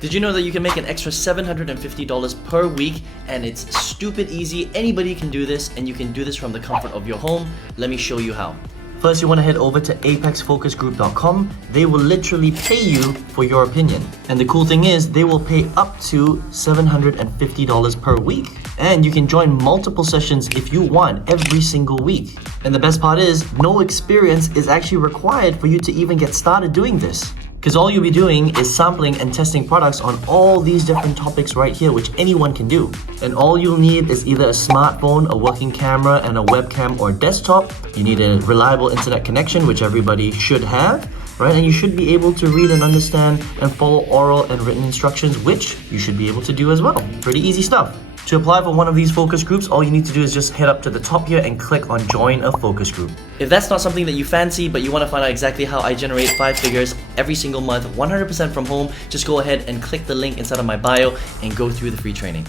Did you know that you can make an extra $750 per week, and it's stupid easy? Anybody can do this, and you can do this from the comfort of your home. Let me show you how. First, you want to head over to apexfocusgroup.com. They will literally pay you for your opinion. And the cool thing is, they will pay up to $750 per week. And you can join multiple sessions if you want every single week. And the best part is, no experience is actually required for you to even get started doing this. Because all you'll be doing is sampling and testing products on all these different topics right here, which anyone can do. And all you'll need is either a smartphone, a working camera, and a webcam or desktop. You need a reliable internet connection, which everybody should have, right? And you should be able to read and understand and follow oral and written instructions, which you should be able to do as well. Pretty easy stuff. To apply for one of these focus groups, all you need to do is just head up to the top here and click on Join a Focus Group. If that's not something that you fancy, but you want to find out exactly how I generate 5 figures every single month, 100% from home, just go ahead and click the link inside of my bio and go through the free training.